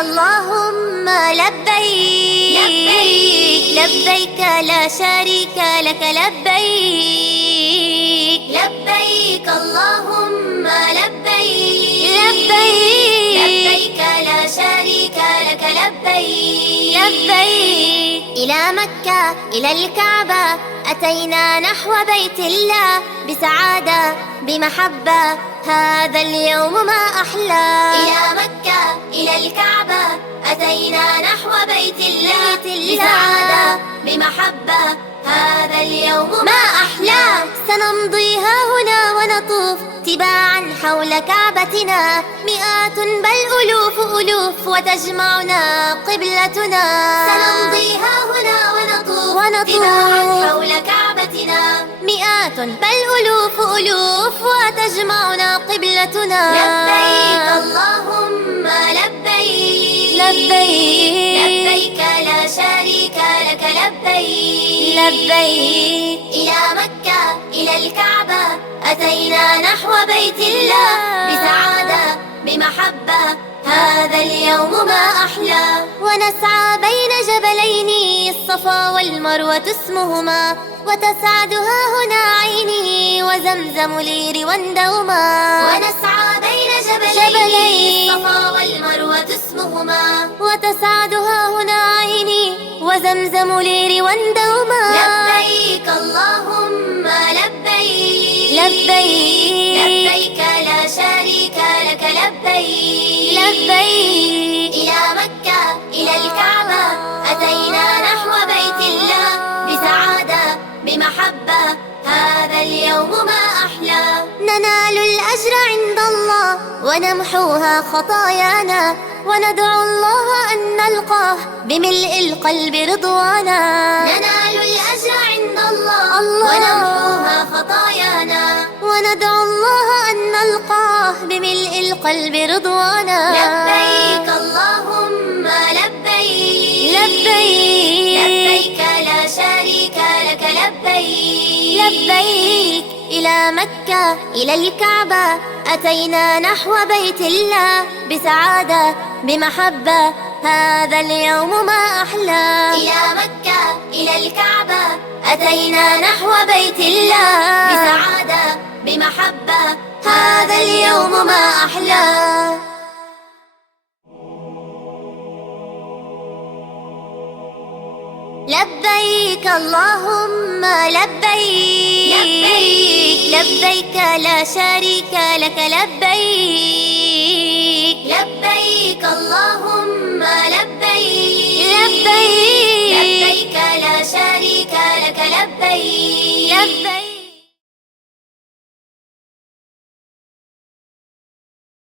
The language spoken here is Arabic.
اللهم لبيك لبيك لبيك لا شريك لك لبيك لبيك اللهم لبيك لبيك لبيك لا شريك لك لبيك لبيك إلى مكة إلى الكعبة أتينا نحو بيت الله بسعادة بمحبة هذا اليوم ما أحلى إلى مكة إلى الكعبة أتينا نحو بيت الله بسعادة بمحبة هذا اليوم ما أحلى سنمضيها هنا ونطوف تباعا حول كعبتنا مئات بل ألوف وتجمعنا قبلتنا سنمضيها هنا ونطوف تباعا حول كعبتنا مئات بل ألوف وتجمعنا قبلتنا لبيك اللهم لبيك لبيك لبيك لا شريك لك لبيك لبيك إلى مكة إلى الكعبة أتينا نحو بيت الله بسعادة بمحبة هذا اليوم ما أحلى ونسعى بين جبلين الصفا والمروة اسمهما وتسعدها هنا عيني وزمزم لي رواندهما ونسعى بين جبلين الصفا والمروة اسمهما وتسعدها هنا عيني وزمزم لي رواندهما لبيك اللهم لبيك لبيك لبيك لا شريك لك لبيك لبيك إلى مكة إلى الكعبة أتينا نحو بيت الله بسعادة بمحبة هذا اليوم ما أحلى ننال الأجر عند الله ونمحوها خطايانا وندعو الله أن نلقاه بملء القلب رضوانا ننال الأجر عند الله ونمحوها خطايانا وندعو الله أن نلقاه بملء القلب رضوانا لبيك اللهم لبيك لبيك لبيك لا شريك لك لبيك لبيك إلى مكة إلى الكعبة أتينا نحو بيت الله بسعادة بمحبة هذا اليوم ما أحلى إلى مكة إلى الكعبة أتينا نحو بيت الله بسعادة بمحبة هذا اليوم ما أحلى لبيك اللهم لبيك لبيك لبيك لا شريك لك لبيك لبيك اللهم